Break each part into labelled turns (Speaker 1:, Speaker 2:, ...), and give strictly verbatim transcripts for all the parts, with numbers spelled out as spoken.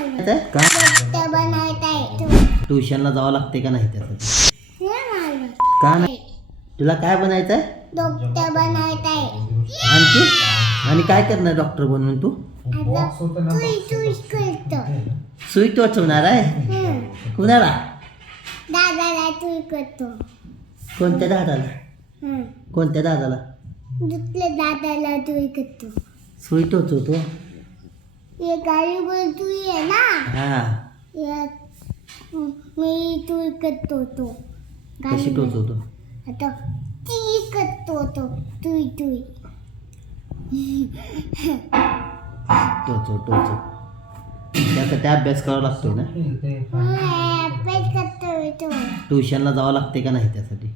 Speaker 1: का ट्युशनला जावं लागते का नाही त्यासाठी? का नाही? तुला काय बनायचंय?
Speaker 2: डॉक्टर बनायचंय.
Speaker 1: आणखी आणि काय करणार डॉक्टर बनून तू? सुई टोचवणार आहे कुणाला?
Speaker 2: दादाला तू करतो.
Speaker 1: कोणत्या दादाला? कोणत्या दादाला?
Speaker 2: दुसऱ्या दादाला तू करतो.
Speaker 1: सुई टोचवतो.
Speaker 2: ये गाडी बोल तू ये ना.
Speaker 1: हा
Speaker 2: मी तू करतो तो.
Speaker 1: कशी टोचवतो?
Speaker 2: आता ती करतो तो तुई तुई.
Speaker 1: टोचव टोचव त्यासाठी अभ्यास करावा लागतो ना.
Speaker 2: अभ्यास करतो तो.
Speaker 1: ट्युशनला जावं लागते का नाही त्यासाठी?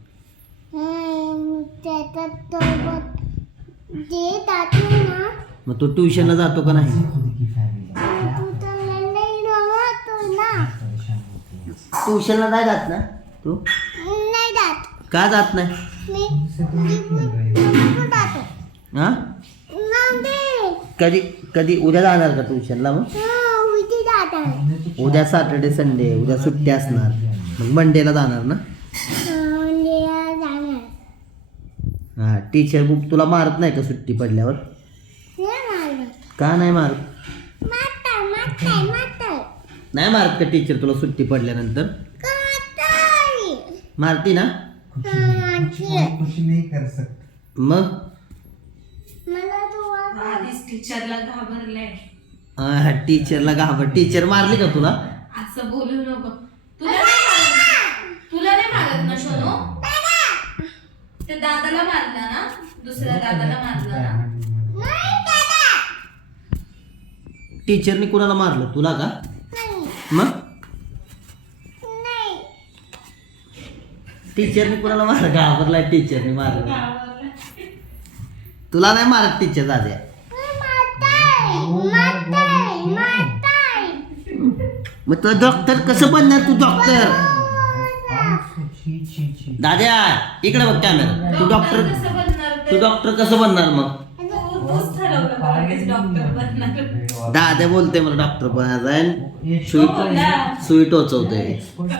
Speaker 2: त्याचा तो जे दाखव ना.
Speaker 1: मग तो ट्युशनला जातो का नाही?
Speaker 2: तू तर लंडन राहतो ना.
Speaker 1: ट्युशनला नाही जात ना तू?
Speaker 2: नाही जात.
Speaker 1: का जात नाही?
Speaker 2: मी मी जातो.
Speaker 1: हा
Speaker 2: नंदे
Speaker 1: कधी कधी उद्या जाणार का ट्युशनला? मग
Speaker 2: उद्या जातात.
Speaker 1: उद्या सॅटर्डे संडे उद्या सुट्टी असणार मग मंडेला जाणार ना.
Speaker 2: उद्या जाणार.
Speaker 1: हा टीचर बुक तुला मारत नाही का सुट्टी पडल्यावर?
Speaker 2: नाही मारत.
Speaker 1: का नाही मारत?
Speaker 2: मारताय मारताय मारताय.
Speaker 1: नाही मारत का टीचर तुला सुट्टी पडल्यानंतर?
Speaker 2: काटाय.
Speaker 1: मारती ना. मग
Speaker 2: मला तू
Speaker 3: आधीच टीचरला घाबरलंय.
Speaker 1: हा टीचरला घाबर. टीचर मारली का तुला?
Speaker 3: असं बोलू नको. तुला नाही मारत. तुला नाही मारत ना सोनू? ते दादाला मारला ना. दुसऱ्या दादाला मारला ना.
Speaker 1: टीचरनी कुणाला मारलं तुला का?
Speaker 2: नाही
Speaker 1: मग
Speaker 2: नाही.
Speaker 1: टीचरनी कुणाला मारलं? घाबरलाय टीचरनी मारलं. तुला नाही मारत टीचर दाद्या.
Speaker 2: मारताय मारताय मारताय.
Speaker 1: मग तुला डॉक्टर कसं बनणार तू? डॉक्टर दाद्या इकडे बघ कॅमेरा. तू डॉक्टर
Speaker 3: कसं बनणार
Speaker 1: तू
Speaker 3: ते?
Speaker 1: डॉक्टर कसं बनणार मग?
Speaker 3: तू तूच ठरवलं का लगेच डॉक्टर बनणार?
Speaker 1: दाद्या बोलते मला डॉक्टर बनायचं आहे. सुई
Speaker 3: हो ना.
Speaker 1: सुई टोचवतोय.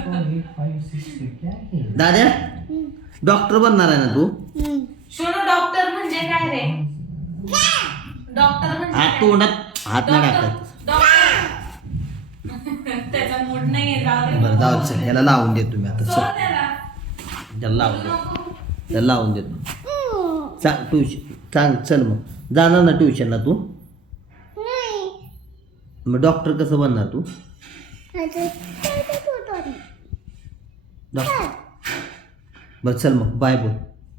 Speaker 1: दाद्या डॉक्टर बनणार आहे ना तू?
Speaker 3: सोनू डॉक्टर म्हणजे काय रे? डॉक्टर म्हणजे
Speaker 1: हात
Speaker 3: काय?
Speaker 1: तोंडात हात नाही
Speaker 3: डॉक्टर-
Speaker 1: टाकत.
Speaker 3: डॉक्टर त्याचा मूड नाहीये. जाऊ दे.
Speaker 1: बरं जाऊ चल याला लावून देतो मी आता.
Speaker 3: सोड
Speaker 1: चल
Speaker 3: त्याला.
Speaker 1: त्याला लावून देतो.
Speaker 3: नको.
Speaker 1: त्याला लावून देतो. सांग ट्युशन सांग चल मग जाणार ना ट्युशनला तू?
Speaker 2: नाही.
Speaker 1: मग डॉक्टर कसं बनणार तू?
Speaker 2: आता काय होतो?
Speaker 1: डॉक्टर बरं चल मग बाय बोल.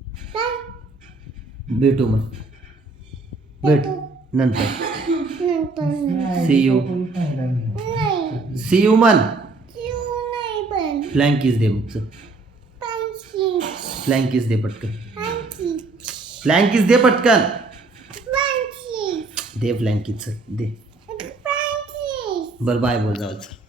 Speaker 1: भेटू मग भेट नंतर.
Speaker 2: नंतर
Speaker 1: सी यू
Speaker 2: नाही.
Speaker 1: See you man.
Speaker 2: जीव नाही पण.
Speaker 1: फ्लँकीज दे मग चल.
Speaker 2: पंची
Speaker 1: फ्लँकीज दे पटकन.
Speaker 2: पंची
Speaker 1: फ्लँकीज दे पटकन.
Speaker 2: पंची
Speaker 1: दे फ्लँकीज चल दे.
Speaker 2: पंची.
Speaker 1: बरं बाय बोल जाऊ चल.